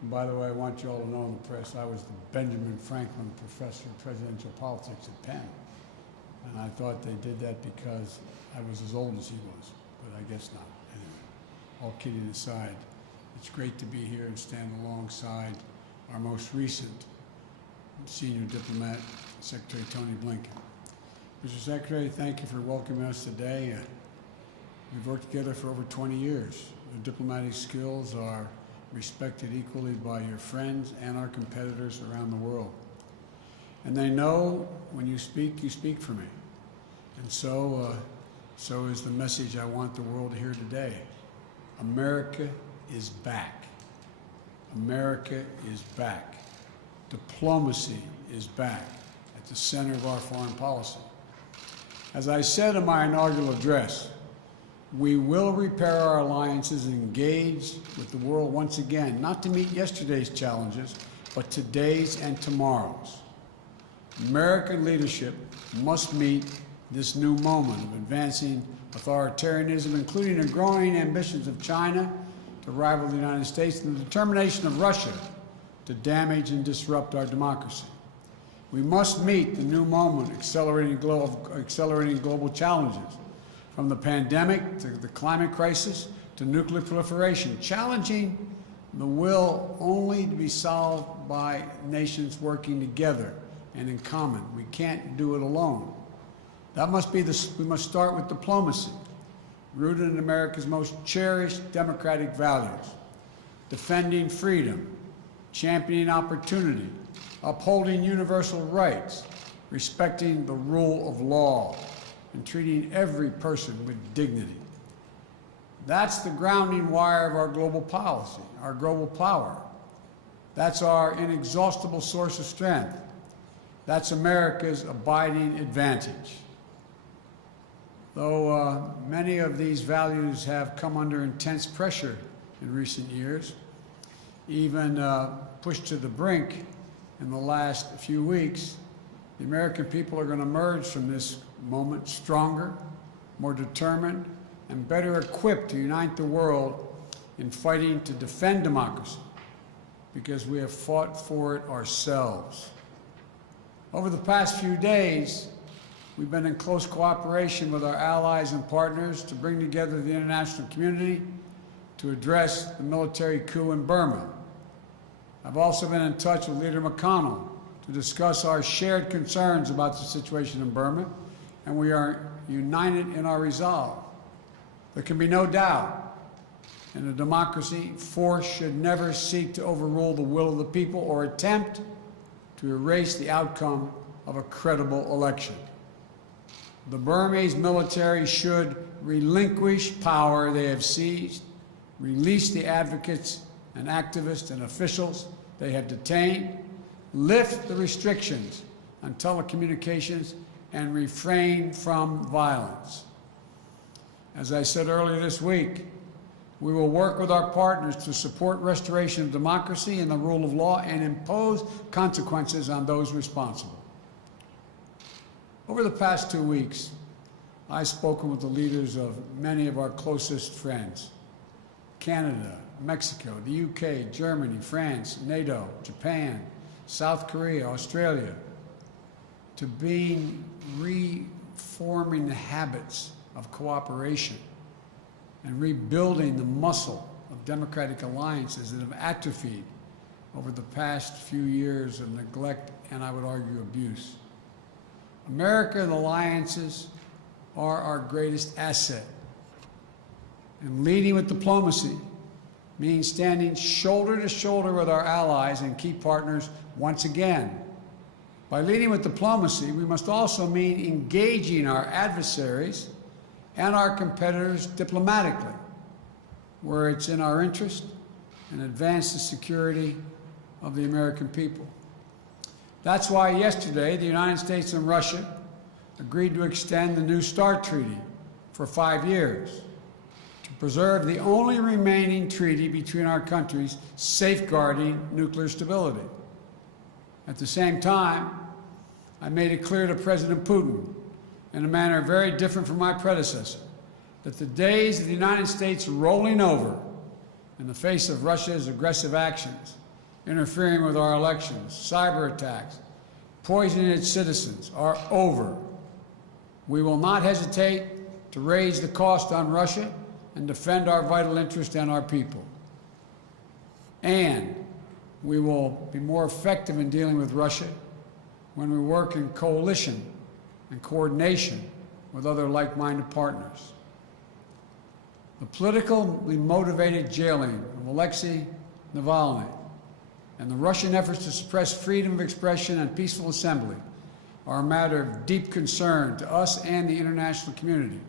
And by the way, I want you all to know in the press, I was the Benjamin Franklin Professor of Presidential Politics at Penn. And I thought they did that because I was as old as he was, but I guess not. Anyway, all kidding aside, it's great to be here and stand alongside our most recent senior diplomat, Secretary Tony Blinken. Mr. Secretary, thank you for welcoming us today. We've worked together for over 20 years. Your diplomatic skills are respected equally by your friends and our competitors around the world. And they know when you speak for me. And so is the message I want the world to hear today. America is back. America is back. Diplomacy is back at the center of our foreign policy. As I said in my inaugural address, we will repair our alliances and engage with the world once again, not to meet yesterday's challenges, but today's and tomorrow's. American leadership must meet this new moment of advancing authoritarianism, including the growing ambitions of China to rival the United States and the determination of Russia to damage and disrupt our democracy. We must meet the new moment, accelerating global challenges, from the pandemic to the climate crisis to nuclear proliferation, challenging the will only to be solved by nations working together and in common. We can't do it alone. We must start with diplomacy, rooted in America's most cherished democratic values, defending freedom, championing opportunity, upholding universal rights, respecting the rule of law, and treating every person with dignity. That's the grounding wire of our global policy, our global power. That's our inexhaustible source of strength. That's America's abiding advantage. Though many of these values have come under intense pressure in recent years, even pushed to the brink in the last few weeks, the American people are going to emerge from this moment stronger, more determined, and better equipped to unite the world in fighting to defend democracy, because we have fought for it ourselves. Over the past few days, we've been in close cooperation with our allies and partners to bring together the international community to address the military coup in Burma. I've also been in touch with Leader McConnell to discuss our shared concerns about the situation in Burma, and we are united in our resolve. There can be no doubt, in a democracy, force should never seek to overrule the will of the people or attempt to erase the outcome of a credible election. The Burmese military should relinquish power they have seized, release the advocates and activists and officials they have detained, lift the restrictions on telecommunications, and refrain from violence. As I said earlier this week, we will work with our partners to support restoration of democracy and the rule of law and impose consequences on those responsible. Over the past 2 weeks, I've spoken with the leaders of many of our closest friends: Canada, Mexico, the UK, Germany, France, NATO, Japan, South Korea, Australia, to reforming the habits of cooperation and rebuilding the muscle of democratic alliances that have atrophied over the past few years of neglect and, I would argue, abuse. America and alliances are our greatest asset. And leading with diplomacy means standing shoulder to shoulder with our allies and key partners once again. By leading with diplomacy, we must also mean engaging our adversaries and our competitors diplomatically, where it's in our interest, and advance the security of the American people. That's why yesterday the United States and Russia agreed to extend the New START Treaty for 5 years to preserve the only remaining treaty between our countries safeguarding nuclear stability. At the same time, I made it clear to President Putin, in a manner very different from my predecessor, that the days of the United States rolling over in the face of Russia's aggressive actions interfering with our elections, cyber attacks, poisoning its citizens are over. We will not hesitate to raise the cost on Russia and defend our vital interest and our people. And we will be more effective in dealing with Russia when we work in coalition and coordination with other like-minded partners. The politically motivated jailing of Alexei Navalny and the Russian efforts to suppress freedom of expression and peaceful assembly are a matter of deep concern to us and the international community.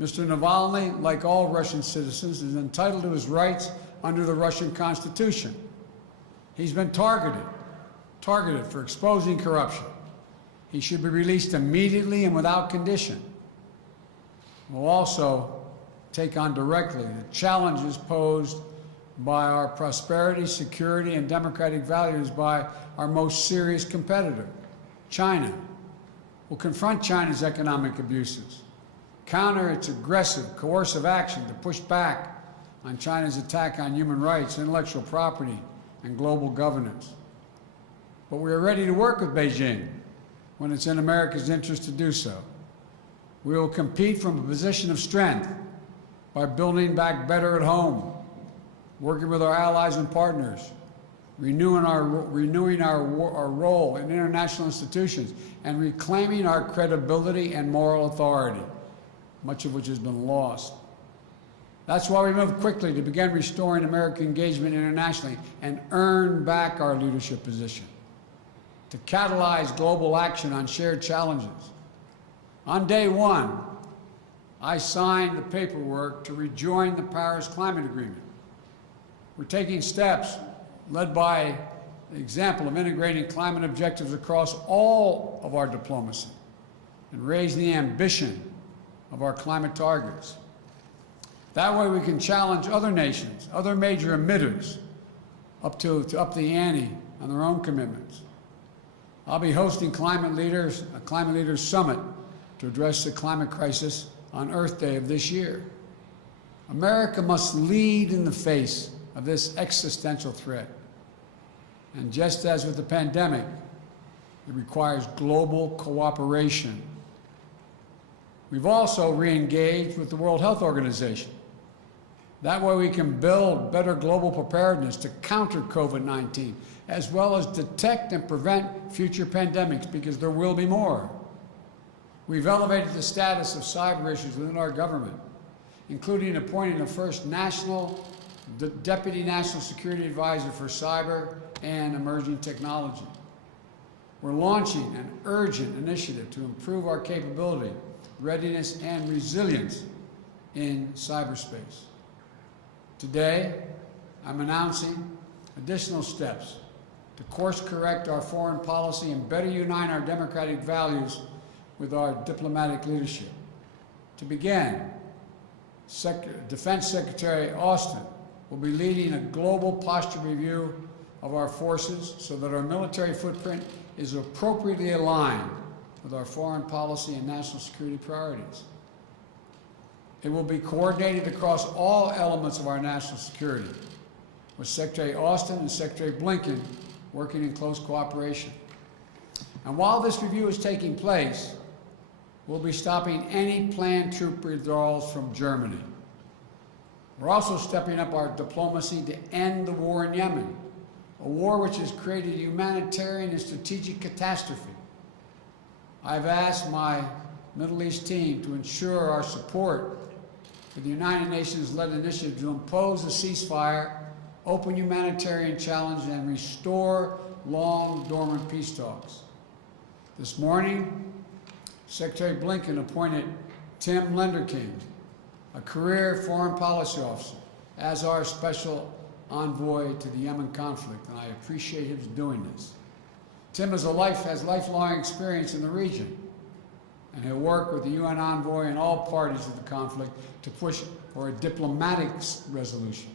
Mr. Navalny, like all Russian citizens, is entitled to his rights under the Russian Constitution. He's been targeted for exposing corruption. He should be released immediately and without condition. We'll also take on directly the challenges posed by our prosperity, security, and democratic values by our most serious competitor, China. We'll confront China's economic abuses, counter its aggressive, coercive action to push back on China's attack on human rights, intellectual property, and global governance. But we are ready to work with Beijing when it's in America's interest to do so. We will compete from a position of strength by building back better at home, working with our allies and partners, renewing our role in international institutions, and reclaiming our credibility and moral authority, much of which has been lost. That's why we moved quickly to begin restoring American engagement internationally and earn back our leadership position, to catalyze global action on shared challenges. On day one, I signed the paperwork to rejoin the Paris Climate Agreement. We're taking steps led by the example of integrating climate objectives across all of our diplomacy and raising the ambition of our climate targets. That way we can challenge other nations, other major emitters, up the ante on their own commitments. I'll be hosting a Climate Leaders Summit to address the climate crisis on Earth Day of this year. America must lead in the face of this existential threat. And just as with the pandemic, it requires global cooperation. We've also re-engaged with the World Health Organization. That way we can build better global preparedness to counter COVID-19, as well as detect and prevent future pandemics, because there will be more. We've elevated the status of cyber issues within our government, including appointing the first Deputy National Security Advisor for Cyber and Emerging Technology. We're launching an urgent initiative to improve our capability, readiness, and resilience in cyberspace. Today, I'm announcing additional steps to course correct our foreign policy and better unite our democratic values with our diplomatic leadership. To begin, Defense Secretary Austin will be leading a global posture review of our forces so that our military footprint is appropriately aligned with our foreign policy and national security priorities. It will be coordinated across all elements of our national security, with Secretary Austin and Secretary Blinken working in close cooperation. And while this review is taking place, we'll be stopping any planned troop withdrawals from Germany. We're also stepping up our diplomacy to end the war in Yemen, a war which has created a humanitarian and strategic catastrophe. I've asked my Middle East team to ensure our support for the United Nations-led initiative to impose a ceasefire, open humanitarian challenge, and restore long-dormant peace talks. This morning, Secretary Blinken appointed Tim Lenderking, a career foreign policy officer, as our special envoy to the Yemen conflict, and I appreciate his doing this. Tim has lifelong experience in the region, and he'll work with the UN envoy and all parties of the conflict to push for a diplomatic resolution.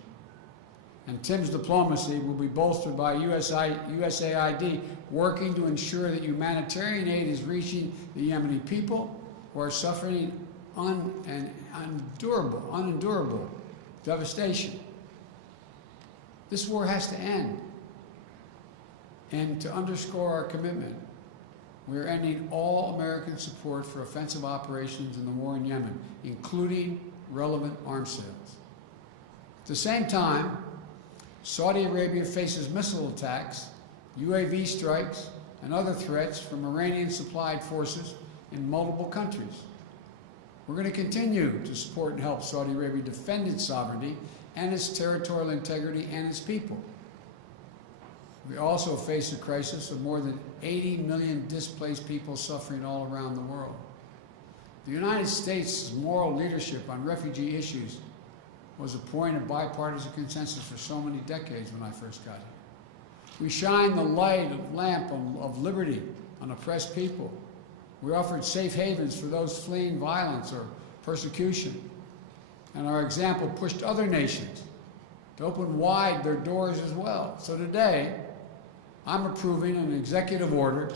And Tim's diplomacy will be bolstered by USAID working to ensure that humanitarian aid is reaching the Yemeni people who are suffering unendurable devastation. This war has to end. And to underscore our commitment, we are ending all American support for offensive operations in the war in Yemen, including relevant arms sales. At the same time, Saudi Arabia faces missile attacks, UAV strikes, and other threats from Iranian-supplied forces in multiple countries. We're going to continue to support and help Saudi Arabia defend its sovereignty and its territorial integrity and its people. We also face a crisis of more than 80 million displaced people suffering all around the world. The United States' moral leadership on refugee issues was a point of bipartisan consensus for so many decades when I first got here. We shine the lamp of liberty on oppressed people. We offered safe havens for those fleeing violence or persecution. And our example pushed other nations to open wide their doors as well. So today, I'm approving an executive order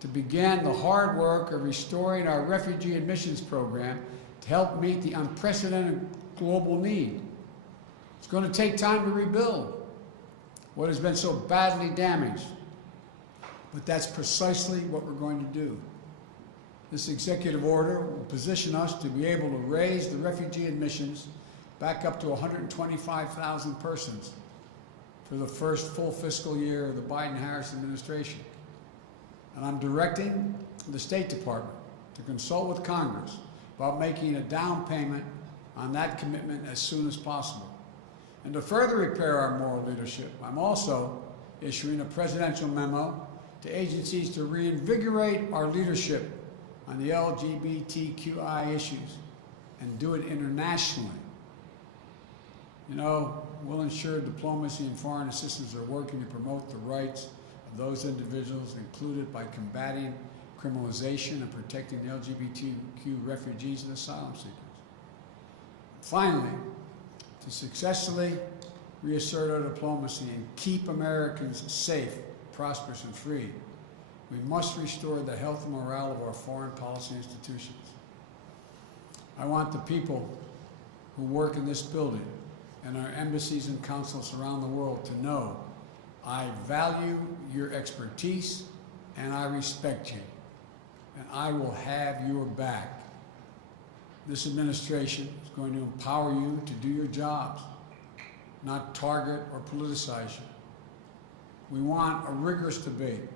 to begin the hard work of restoring our refugee admissions program to help meet the unprecedented global need. It's going to take time to rebuild what has been so badly damaged, but that's precisely what we're going to do. This executive order will position us to be able to raise the refugee admissions back up to 125,000 persons for the first full fiscal year of the Biden-Harris administration. And I'm directing the State Department to consult with Congress about making a down payment on that commitment as soon as possible. And to further repair our moral leadership, I'm also issuing a presidential memo to agencies to reinvigorate our leadership on the LGBTQI issues and do it internationally. You know, we'll ensure diplomacy and foreign assistance are working to promote the rights of those individuals, included by combating criminalization and protecting the LGBTQ refugees and asylum seekers. Finally, to successfully reassert our diplomacy and keep Americans safe, prosperous, and free, we must restore the health and morale of our foreign policy institutions. I want the people who work in this building and our embassies and consulates around the world to know I value your expertise and I respect you, and I will have your back. This administration is going to empower you to do your jobs, not target or politicize you. We want a rigorous debate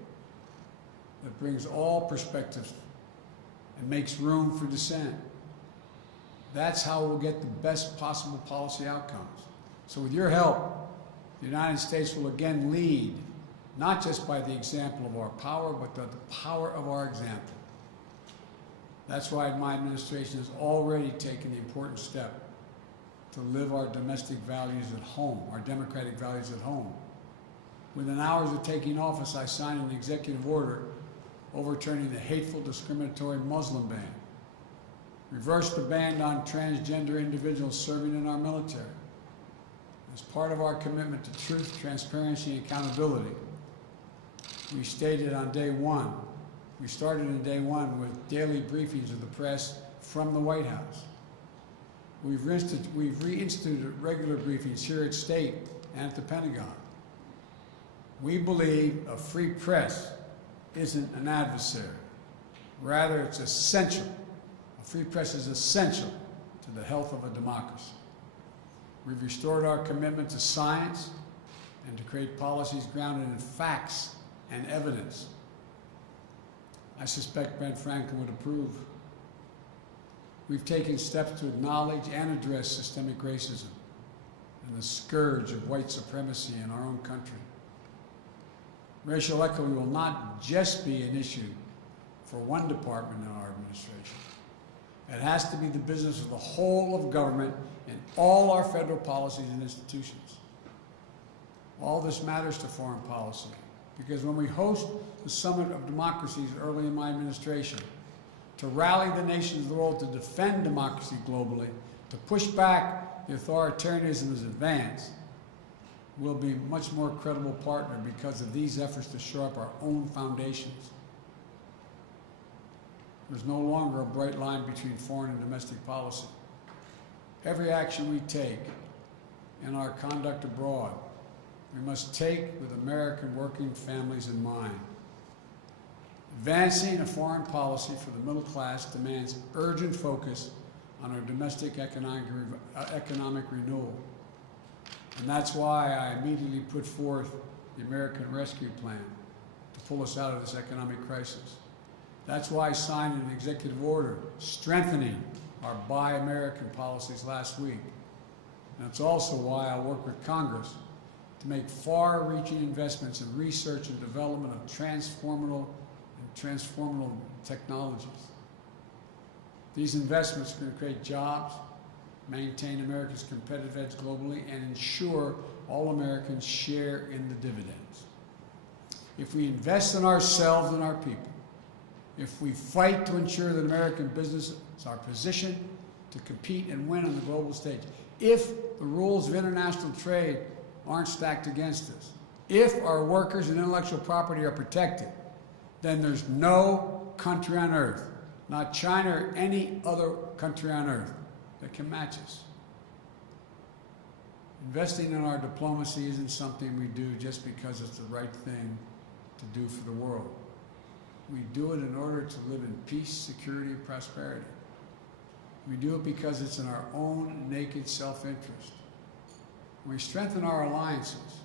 that brings all perspectives and makes room for dissent. That's how we'll get the best possible policy outcomes. So with your help, the United States will again lead, not just by the example of our power, but the power of our example. That's why my administration has already taken the important step to live our domestic values at home, our democratic values at home. Within hours of taking office, I signed an executive order overturning the hateful, discriminatory Muslim ban, reversed the ban on transgender individuals serving in our military. As part of our commitment to truth, transparency, and accountability, we stated on day one, we started on day one with daily briefings of the press from the White House. We've reinstituted regular briefings here at State and at the Pentagon. We believe a free press isn't an adversary. Rather, it's essential. A free press is essential to the health of a democracy. We've restored our commitment to science and to create policies grounded in facts and evidence. I suspect Ben Franklin would approve. We've taken steps to acknowledge and address systemic racism and the scourge of white supremacy in our own country. Racial equity will not just be an issue for one department in our administration. It has to be the business of the whole of government and all our federal policies and institutions. All this matters to foreign policy because when we host the Summit of Democracies early in my administration, to rally the nations of the world to defend democracy globally, to push back the authoritarianism as advanced, we'll be a much more credible partner because of these efforts to shore up our own foundations. There's no longer a bright line between foreign and domestic policy. Every action we take in our conduct abroad we must take with American working families in mind. Advancing a foreign policy for the middle class demands urgent focus on our domestic economic renewal. And that's why I immediately put forth the American Rescue Plan to pull us out of this economic crisis. That's why I signed an executive order strengthening our Buy American policies last week. And it's also why I work with Congress to make far-reaching investments in research and development of transformative technologies. These investments are going to create jobs, maintain America's competitive edge globally, and ensure all Americans share in the dividends. If we invest in ourselves and our people, if we fight to ensure that American businesses are positioned to compete and win on the global stage, if the rules of international trade aren't stacked against us, if our workers and intellectual property are protected, then there's no country on earth, not China or any other country on earth, that can match us. Investing in our diplomacy isn't something we do just because it's the right thing to do for the world. We do it in order to live in peace, security, and prosperity. We do it because it's in our own naked self-interest. When we strengthen our alliances,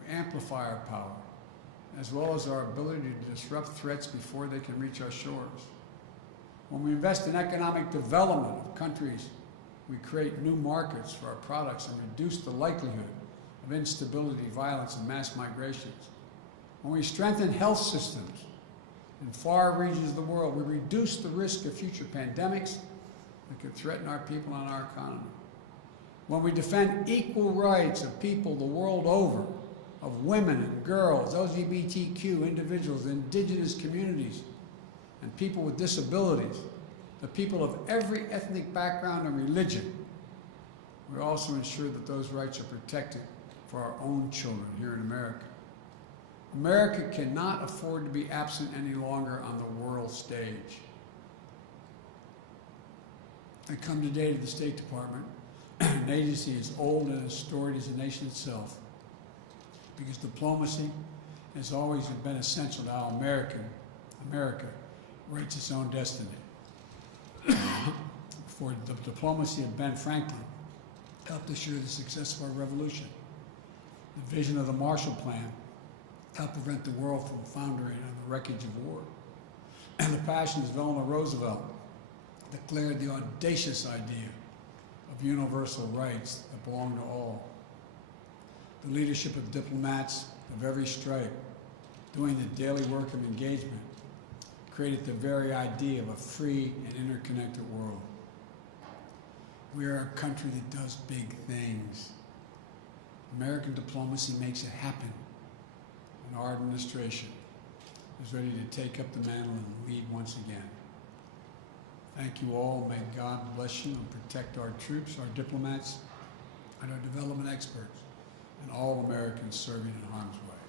we amplify our power, as well as our ability to disrupt threats before they can reach our shores. When we invest in economic development of countries, we create new markets for our products and reduce the likelihood of instability, violence, and mass migrations. When we strengthen health systems in far regions of the world, we reduce the risk of future pandemics that could threaten our people and our economy. When we defend equal rights of people the world over, of women and girls, LGBTQ individuals, indigenous communities, and people with disabilities, the people of every ethnic background and religion, we also ensure that those rights are protected for our own children here in America. America cannot afford to be absent any longer on the world stage. I come today to the State Department, an agency as old and as storied as the nation itself, because diplomacy has always been essential to how America writes its own destiny. For the diplomacy of Ben Franklin helped assure the success of our revolution. The vision of the Marshall Plan helped prevent the world from foundering on the wreckage of war. And the passions of Eleanor Roosevelt declared the audacious idea of universal rights that belong to all. The leadership of diplomats of every stripe doing the daily work of engagement created the very idea of a free and interconnected world. We are a country that does big things. American diplomacy makes it happen. And our administration is ready to take up the mantle and lead once again. Thank you all. May God bless you and protect our troops, our diplomats, and our development experts, and all Americans serving in harm's way.